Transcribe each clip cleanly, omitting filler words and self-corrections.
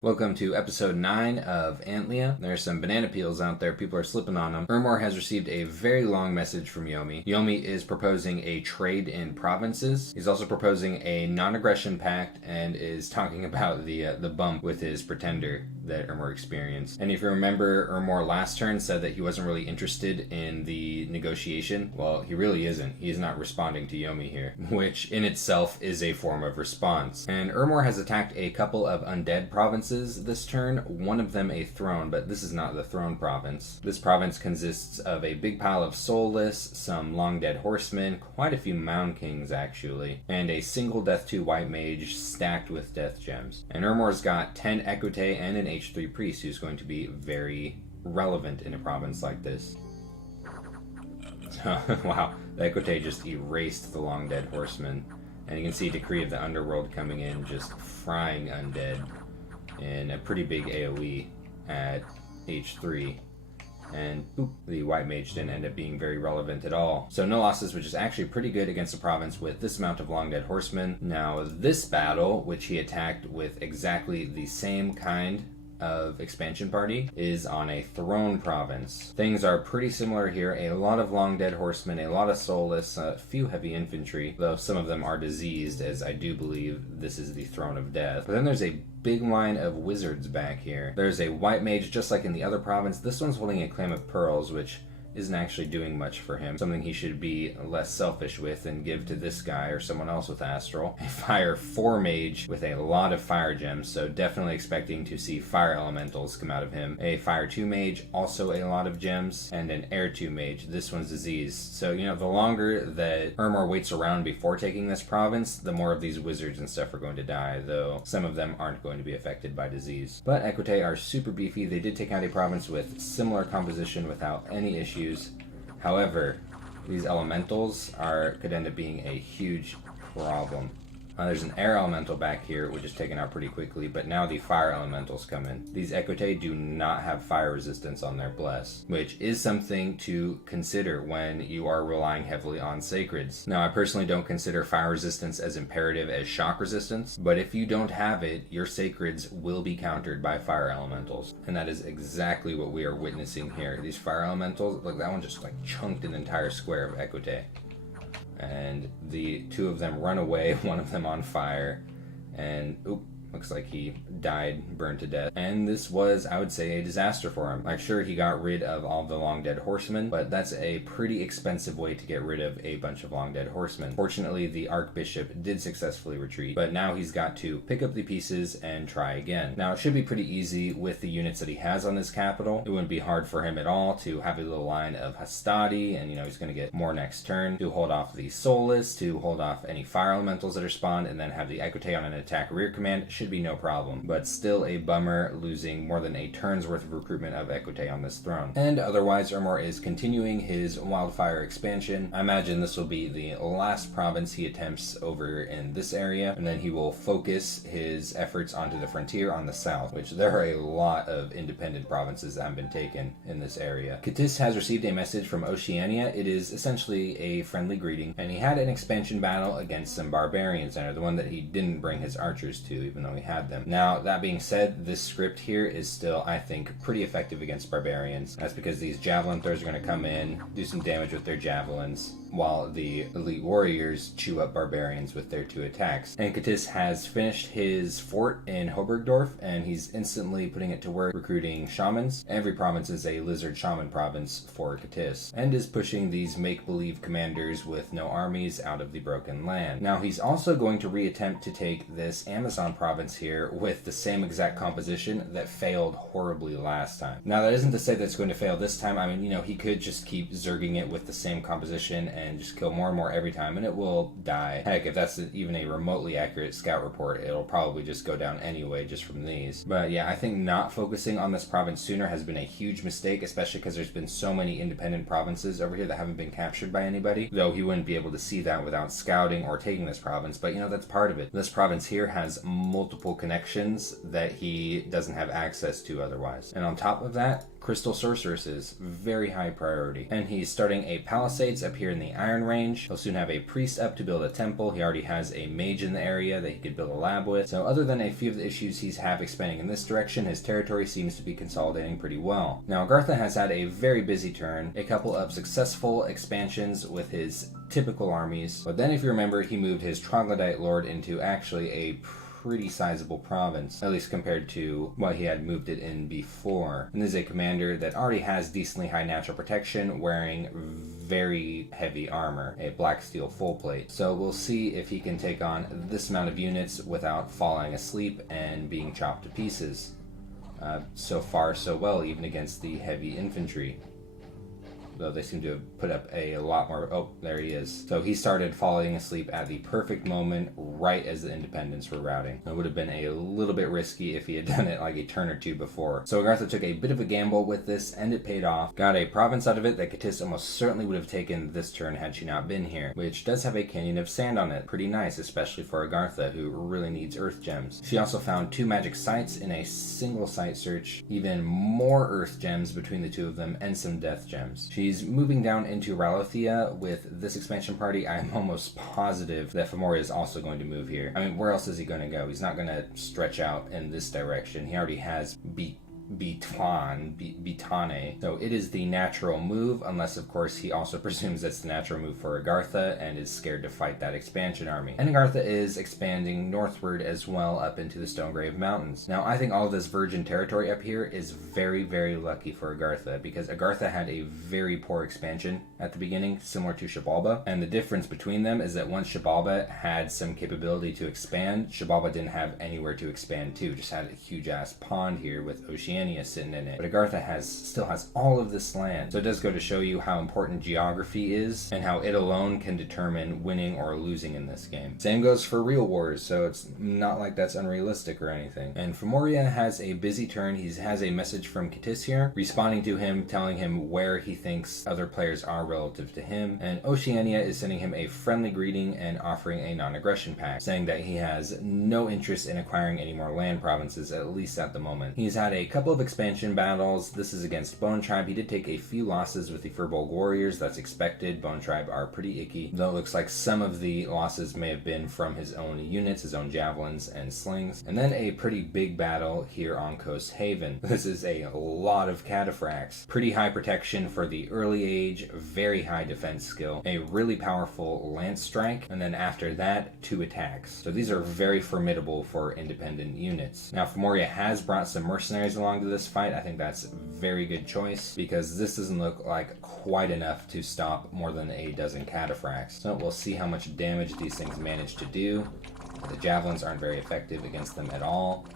Welcome to episode 9 of Antlia. There's some banana peels out there. People are slipping on them. Ermor has received a very long message from Yomi. Yomi is proposing a trade in provinces. He's also proposing a non-aggression pact and is talking about the bump with his pretender that Ermor experienced. And if you remember, Ermor last turn said that he wasn't really interested in the negotiation. Well, he really isn't. He's not responding to Yomi here, which in itself is a form of response. And Ermor has attacked a couple of undead provinces this turn, one of them a throne, but this is not the throne province. This province consists of a big pile of soulless, some long dead horsemen, quite a few mound kings actually, and a single death 2 white mage stacked with death gems. And Ermor's got 10 equite and an H3 priest who's going to be very relevant in a province like this. Wow, the equite just erased the long dead horsemen. And you can see Decree of the Underworld coming in, just frying undead in a pretty big AoE at H3. And boop, the white mage didn't end up being very relevant at all. So no losses, which is actually pretty good against a province with this amount of long dead horsemen. Now this battle, which he attacked with exactly the same kind of expansion party, is on a throne province. Things are pretty similar here. A lot of long dead horsemen, a lot of soulless, a few heavy infantry, though some of them are diseased, as I do believe this is the throne of death. But then there's a big line of wizards back here. There's a white mage just like in the other province. This one's holding a claim of pearls, which isn't actually doing much for him. Something he should be less selfish with and give to this guy or someone else with Astral. A Fire 4 mage with a lot of fire gems, so definitely expecting to see fire elementals come out of him. A Fire 2 mage, also a lot of gems, and an Air 2 mage. This one's diseased. So, the longer that Ermor waits around before taking this province, the more of these wizards and stuff are going to die, though some of them aren't going to be affected by disease. But equite are super beefy. They did take out a province with similar composition without any issues. However, these elementals could end up being a huge problem. There's an air elemental back here, which is taken out pretty quickly, but now the fire elementals come in. These equite do not have fire resistance on their bless, which is something to consider when you are relying heavily on sacreds. Now, I personally don't consider fire resistance as imperative as shock resistance, but if you don't have it, your sacreds will be countered by fire elementals. And that is exactly what we are witnessing here. These fire elementals, look, that one just chunked an entire square of equite. And the two of them run away, one of them on fire, and looks like he died, burned to death. And this was, I would say, a disaster for him. Like, sure, he got rid of all the long dead horsemen, but that's a pretty expensive way to get rid of a bunch of long dead horsemen. Fortunately, the Archbishop did successfully retreat, but now he's got to pick up the pieces and try again. Now, it should be pretty easy with the units that he has on his capital. It wouldn't be hard for him at all to have a little line of Hastati, and he's going to get more next turn, to hold off the Soulless, to hold off any fire elementals that are spawned, and then have the equite on an attack rear command. Should be no problem, but still a bummer losing more than a turn's worth of recruitment of equite on this throne. And otherwise, Ermor is continuing his wildfire expansion. I imagine this will be the last province he attempts over in this area, and then he will focus his efforts onto the frontier on the south, which there are a lot of independent provinces that have been taken in this area. Katis has received a message from Oceania. It is essentially a friendly greeting, and he had an expansion battle against some barbarians, and the one that he didn't bring his archers to, even though he had them. Now, that being said, this script here is still, I think, pretty effective against barbarians. That's because these javelin throwers are going to come in, do some damage with their javelins, while the elite warriors chew up barbarians with their 2 attacks. And Katis has finished his fort in Hobergdorf, and he's instantly putting it to work recruiting shamans. Every province is a lizard shaman province for Katis, and is pushing these make-believe commanders with no armies out of the broken land. Now, he's also going to reattempt to take this Amazon province here with the same exact composition that failed horribly last time. Now, that isn't to say that it's going to fail this time. I mean, he could just keep zerging it with the same composition and just kill more and more every time, and it will die. Heck, if that's even a remotely accurate scout report, it'll probably just go down anyway just from these. But yeah, I think not focusing on this province sooner has been a huge mistake, especially because there's been so many independent provinces over here that haven't been captured by anybody, though he wouldn't be able to see that without scouting or taking this province. But that's part of it. This province here has multiple multiple connections that he doesn't have access to otherwise. And on top of that, crystal sorceresses, very high priority. And he's starting a palisades up here in the Iron Range. He'll soon have a priest up to build a temple. He already has a mage in the area that he could build a lab with. So other than a few of the issues he's have expanding in this direction, his territory seems to be consolidating pretty well. Now Agartha has had a very busy turn, a couple of successful expansions with his typical armies, but then if you remember, he moved his troglodyte lord into actually a pretty sizable province, at least compared to what he had moved it in before. And this is a commander that already has decently high natural protection, wearing very heavy armor, a black steel full plate. So we'll see if he can take on this amount of units without falling asleep and being chopped to pieces. So far so well, even against the heavy infantry. Though they seem to have put up a lot more. Oh, there he is. So he started falling asleep at the perfect moment, right as the independents were routing. It would have been a little bit risky if he had done it like a turn or two before. So Agartha took a bit of a gamble with this, and it paid off. Got a province out of it that Katis almost certainly would have taken this turn had she not been here, which does have a canyon of sand on it. Pretty nice, especially for Agartha, who really needs earth gems. She also found 2 magic sites in a single site search, even more earth gems between the 2 of them, and some death gems. She's moving down into Ralothea with this expansion party. I'm almost positive that Moria is also going to move here. I mean, where else is he going to go? He's not going to stretch out in this direction. He already has Bitane. So it is the natural move, unless of course he also presumes that's the natural move for Agartha and is scared to fight that expansion army. And Agartha is expanding northward as well up into the Stonegrave Mountains. Now I think all of this virgin territory up here is very, very lucky for Agartha, because Agartha had a very poor expansion at the beginning, similar to Xibalba, and the difference between them is that once Xibalba had some capability to expand, Xibalba didn't have anywhere to expand to, just had a huge ass pond here with Oceania sitting in it. But Agartha still has all of this land. So it does go to show you how important geography is and how it alone can determine winning or losing in this game. Same goes for real wars, so it's not like that's unrealistic or anything. And Moria has a busy turn. He has a message from Katis here, responding to him, telling him where he thinks other players are relative to him. And Oceania is sending him a friendly greeting and offering a non-aggression pact, saying that he has no interest in acquiring any more land provinces, at least at the moment. He's had a couple of expansion battles. This is against Bone Tribe. He did take a few losses with the Firbolg Warriors. That's expected. Bone Tribe are pretty icky, though it looks like some of the losses may have been from his own units, his own javelins and slings. And then a pretty big battle here on Coast Haven. This is a lot of cataphracts. Pretty high protection for the early age, very high defense skill, a really powerful lance strike, and then after that, 2 attacks. So these are very formidable for independent units. Now, Moria has brought some mercenaries along to this fight. I think that's a very good choice, because this doesn't look like quite enough to stop more than a dozen cataphracts. So we'll see how much damage these things manage to do. The javelins aren't very effective against them at all.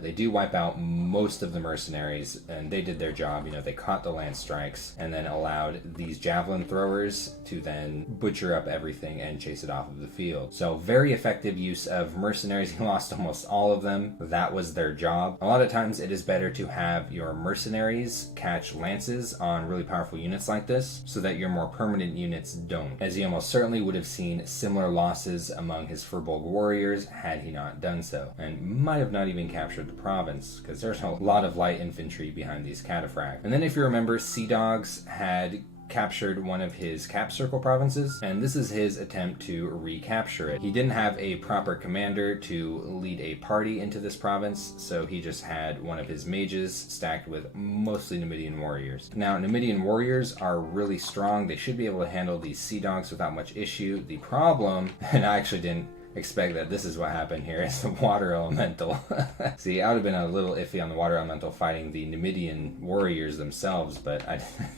They do wipe out most of the mercenaries, and they did their job. They caught the lance strikes and then allowed these javelin throwers to then butcher up everything and chase it off of the field. So very effective use of mercenaries. He lost almost all of them. That was their job. A lot of times it is better to have your mercenaries catch lances on really powerful units like this, so that your more permanent units don't, as he almost certainly would have seen similar losses among his Firbolg Warriors had he not done so, and might have not even captured the province, because there's a lot of light infantry behind these cataphracts. And then if you remember, Sea Dogs had captured one of his cap circle provinces, and this is his attempt to recapture it. He didn't have a proper commander to lead a party into this province, so he just had one of his mages stacked with mostly Numidian warriors. Now, Numidian warriors are really strong. They should be able to handle these Sea Dogs without much issue. The problem, and I actually didn't expect that this is what happened here, is the water elemental. See, I would have been a little iffy on the water elemental fighting the Numidian warriors themselves, but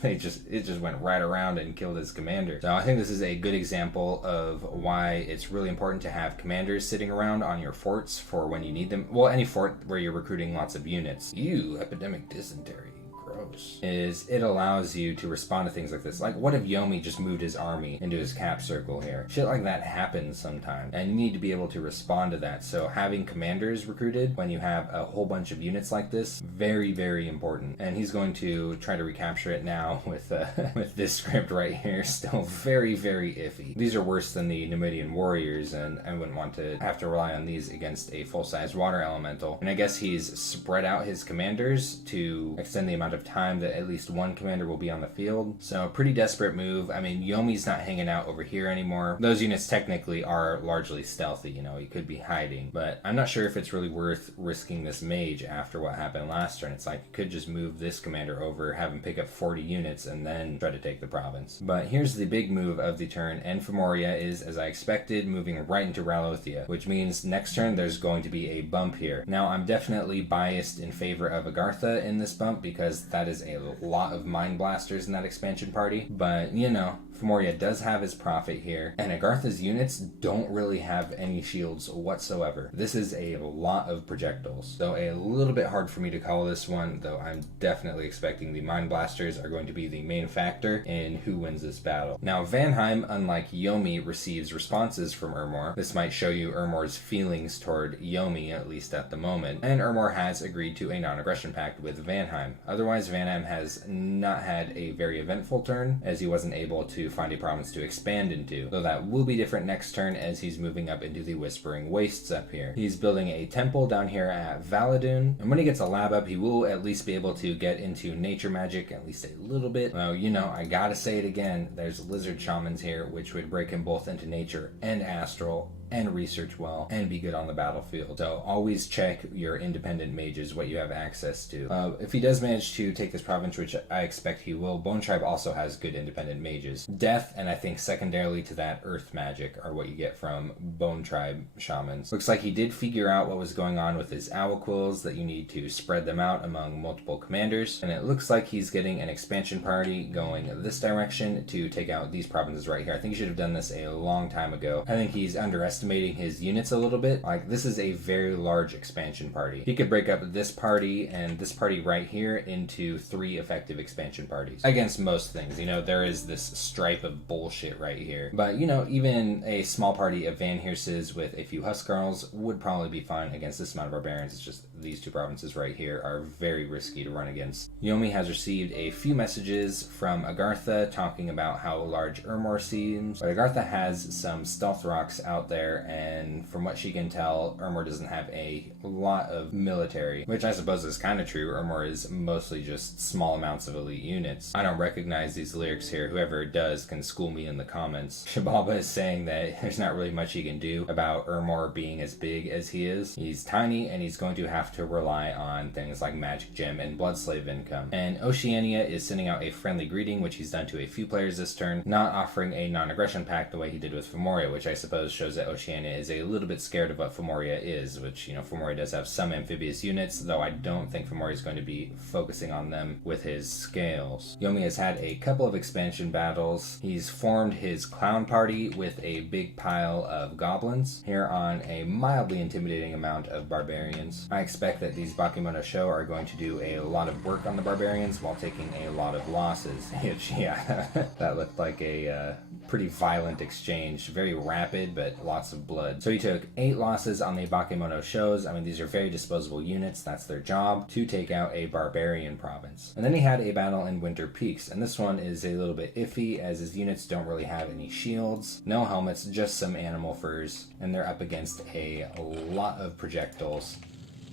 it just went right around and killed his commander. So I think this is a good example of why it's really important to have commanders sitting around on your forts for when you need them. Well, any fort where you're recruiting lots of units. Epidemic dysentery. gross, is it allows you to respond to things like this. Like, what if Yomi just moved his army into his cap circle here? Shit like that happens sometimes, and you need to be able to respond to that. So having commanders recruited when you have a whole bunch of units like this, very, very important. And he's going to try to recapture it now with with this script right here, still very, very iffy. These are worse than the Numidian warriors, and I wouldn't want to have to rely on these against a full-size water elemental. And I guess he's spread out his commanders to extend the amount of time that at least one commander will be on the field. So a pretty desperate move. I mean, Yomi's not hanging out over here anymore. Those units technically are largely stealthy, you know, he could be hiding, but I'm not sure if it's really worth risking this mage after what happened last turn. It's like you could just move this commander over, have him pick up 40 units, and then try to take the province. But here's the big move of the turn, and for Moria is, as I expected, moving right into Ralothia, which means next turn there's going to be a bump here. Now, I'm definitely biased in favor of Agartha in this bump because that is a lot of Mind Blasters in that expansion party, but you know, Moria does have his profit here, and Agartha's units don't really have any shields whatsoever. This is a lot of projectiles, so a little bit hard for me to call this one, though I'm definitely expecting the Mind Blasters are going to be the main factor in who wins this battle. Now, Vanheim, unlike Yomi, receives responses from Ermor. This might show you Ermor's feelings toward Yomi, at least at the moment, and Ermor has agreed to a non-aggression pact with Vanheim. Otherwise, Vanheim has not had a very eventful turn, as he wasn't able to find a province to expand into, though that will be different next turn as he's moving up into the Whispering Wastes up here. He's building a temple down here at Valadun, and when he gets a lab up, he will at least be able to get into nature magic, at least a little bit. Well, you know, I gotta say it again, there's lizard shamans here, which would break him both into nature and astral, and research well, and be good on the battlefield. So always check your independent mages, what you have access to. If he does manage to take this province, which I expect he will, Bone Tribe also has good independent mages. Death, and I think secondarily to that, Earth Magic are what you get from Bone Tribe shamans. Looks like he did figure out what was going on with his owl quills, that you need to spread them out among multiple commanders, and it looks like he's getting an expansion party going this direction to take out these provinces right here. I think he should have done this a long time ago. I think he's underestimating his units a little bit. Like, this is a very large expansion party. He could break up this party and this party right here into 3 effective expansion parties against most things. You know, there is this stripe of bullshit right here, but you know, even a small party of Van Heerses with a few Huskarls would probably be fine against this amount of barbarians. It's just these 2 provinces right here are very risky to run against. Yomi has received a few messages from Agartha talking about how large Ermor seems, but Agartha has some stealth rocks out there, and from what she can tell, Ermor doesn't have a lot of military, which I suppose is kind of true. Ermor is mostly just small amounts of elite units. I don't recognize these lyrics here. Whoever does can school me in the comments. Shabalba is saying that there's not really much he can do about Ermor being as big as he is. He's tiny, and he's going to have to rely on things like Magic Gem and Bloodslave income. And Oceania is sending out a friendly greeting, which he's done to a few players this turn, not offering a non-aggression pact the way he did with Moria, which I suppose shows that Oceania is a little bit scared of what Moria is, which, you know, Moria does have some amphibious units, though I don't think Moria is going to be focusing on them with his scales. Yomi has had a couple of expansion battles. He's formed his clown party with a big pile of goblins here on a mildly intimidating amount of barbarians. I expect that these Bakemono Sho are going to do a lot of work on the barbarians while taking a lot of losses, which, yeah, that looked like a pretty violent exchange, very rapid, but lots of blood. So he took 8 losses on the Bakemono Shos. I mean, these are very disposable units. That's their job, to take out a barbarian province. And then he had a battle in Winter Peaks, and this one is a little bit iffy as his units don't really have any shields, no helmets, just some animal furs, and they're up against a lot of projectiles.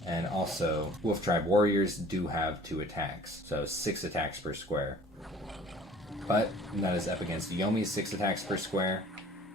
And also, Wolf Tribe warriors do have 2 attacks, so 6 attacks per square. But that is up against Yomi's 6 attacks per square,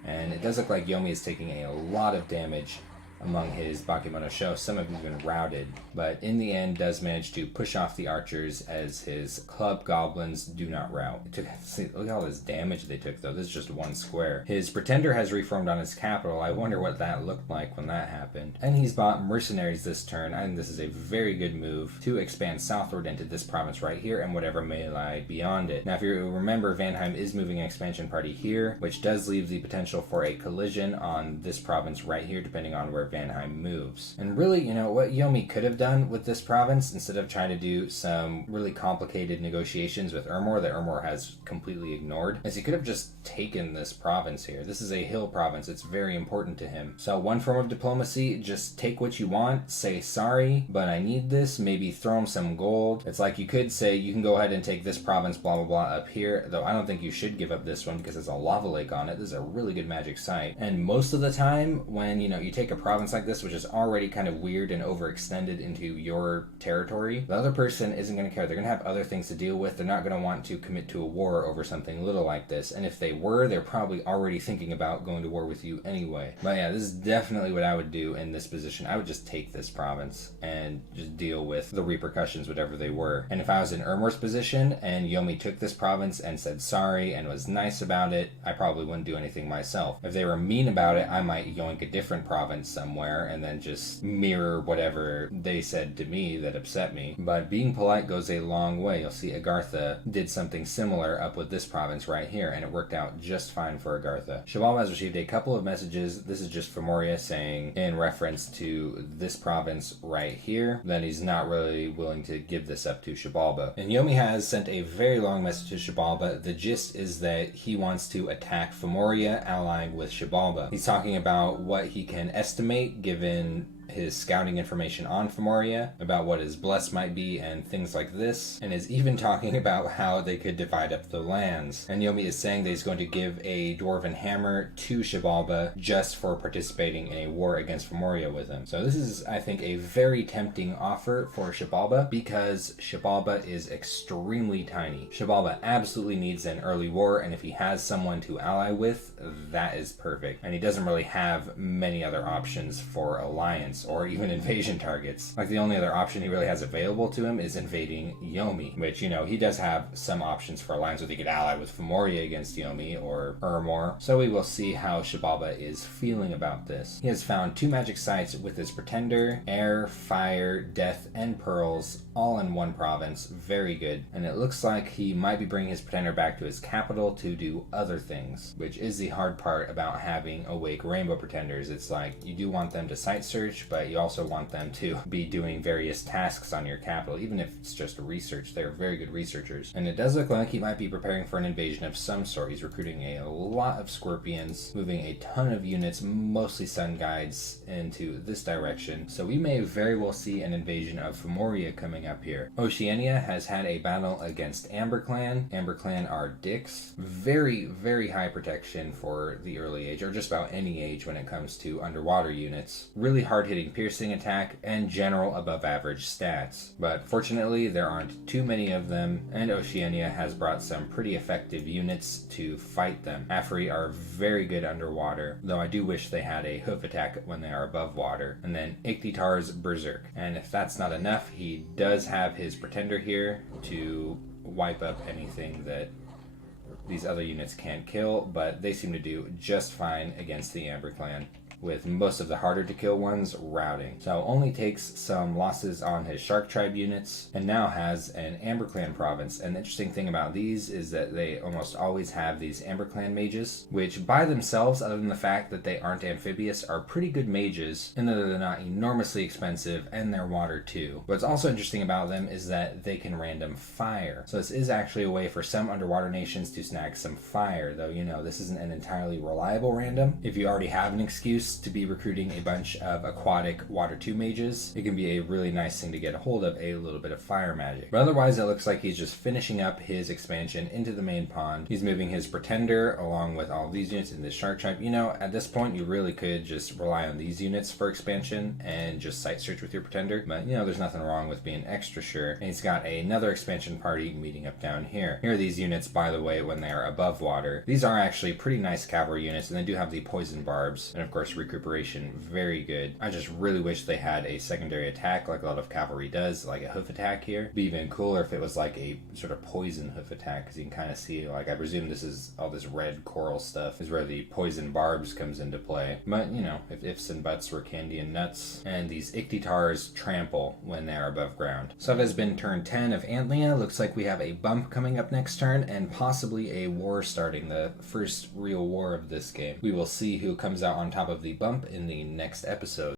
and it does look like Yomi is taking a lot of damage among his Bakemono Sho. Some have even routed, but in the end does manage to push off the archers as his club goblins do not rout. Look at all this damage they took, though. This is just 1 square. His pretender has reformed on his capital. I wonder what that looked like when that happened. And he's bought mercenaries this turn. I think this is a very good move to expand southward into this province right here and whatever may lie beyond it. Now, if you remember, Vanheim is moving an expansion party here, which does leave the potential for a collision on this province right here, depending on where Vanheim moves. And really, what Yomi could have done with this province, instead of trying to do some really complicated negotiations with Ermor that Ermor has completely ignored, is he could have just taken this province here. This is a hill province. It's very important to him. So one form of diplomacy, just take what you want, say sorry, but I need this, maybe throw him some gold. It's like you could say, you can go ahead and take this province, blah, blah, blah, up here, though I don't think you should give up this one because there's a lava lake on it. This is a really good magic site. And most of the time, when, you take a province like this, which is already kind of weird and overextended into your territory, the other person isn't going to care. They're going to have other things to deal with. They're not going to want to commit to a war over something little like this. And if they were, they're probably already thinking about going to war with you anyway. But yeah, this is definitely what I would do in this position. I would just take this province and just deal with the repercussions, whatever they were. And if I was in Ermor's position and Yomi took this province and said sorry and was nice about it, I probably wouldn't do anything myself. If they were mean about it, I might yoink a different province somewhere and then just mirror whatever they said to me that upset me. But being polite goes a long way. You'll see Agartha did something similar up with this province right here, and it worked out just fine for Agartha. Xibalba has received a couple of messages. This is just for Moria saying, in reference to this province right here, that he's not really willing to give this up to Xibalba. And Yomi has sent a very long message to Xibalba. The gist is that he wants to attack Moria, allying with Xibalba. He's talking about what he can estimate given his scouting information on Moria, about what his bless might be and things like this, and is even talking about how they could divide up the lands. And Yomi is saying that he's going to give a dwarven hammer to Xibalba just for participating in a war against Moria with him. So this is, I think, a very tempting offer for Xibalba because Xibalba is extremely tiny. Xibalba absolutely needs an early war, and if he has someone to ally with, that is perfect. And he doesn't really have many other options for alliance or even invasion targets. Like, the only other option he really has available to him is invading Yomi, which, he does have some options for alliance, whether he could ally with Moria against Yomi or Ermor. So we will see how Xibalba is feeling about this. He has found 2 magic sites with his pretender, air, fire, death, and pearls, all in one province. Very good. And it looks like he might be bringing his pretender back to his capital to do other things, which is the hard part about having awake rainbow pretenders. It's like, you do want them to site search, but you also want them to be doing various tasks on your capital, even if it's just research. They're very good researchers. And it does look like he might be preparing for an invasion of some sort. He's recruiting a lot of scorpions, moving a ton of units, mostly sun guides, into this direction. So we may very well see an invasion of Moria coming up here. Oceania has had a battle against Amber Clan. Amber Clan are dicks. Very, very high protection for the early age, or just about any age when it comes to underwater units. Really hard-hitting piercing attack and general above average stats. But fortunately, there aren't too many of them, and Oceania has brought some pretty effective units to fight them. Afri are very good underwater, though I do wish they had a hoof attack when they are above water. And then Iktitar's Berserk. And if that's not enough, he does have his Pretender here to wipe up anything that these other units can't kill, but they seem to do just fine against the Amber Clan, with most of the harder to kill ones routing. So only takes some losses on his Shark Tribe units, and now has an Amber Clan province. And the interesting thing about these is that they almost always have these Amber Clan mages, which by themselves, other than the fact that they aren't amphibious, are pretty good mages, in that they're not enormously expensive, and they're water too. What's also interesting about them is that they can random fire. So this is actually a way for some underwater nations to snag some fire, though, this isn't an entirely reliable random. If you already have an excuse to be recruiting a bunch of aquatic water 2 mages, it can be a really nice thing to get a hold of a little bit of fire magic. But otherwise, it looks like he's just finishing up his expansion into the main pond. He's moving his Pretender along with all these units in this Shark Tribe. At this point, you really could just rely on these units for expansion and just site search with your Pretender. But, there's nothing wrong with being extra sure. And he's got another expansion party meeting up down here. Here are these units, by the way, when they are above water. These are actually pretty nice cavalry units, and they do have the poison barbs, and of course recuperation, very good. I just really wish they had a secondary attack like a lot of cavalry does, like a hoof attack here. It'd be even cooler if it was like a sort of poison hoof attack, because you can kind of see, I presume this is all this red coral stuff is where the poison barbs comes into play. But, if ifs and buts were candy and nuts. And these Iktitars trample when they are above ground. So it has been turn 10 of Antlia. Looks like we have a bump coming up next turn, and possibly a war starting, the first real war of this game. We will see who comes out on top of the bump in the next episode.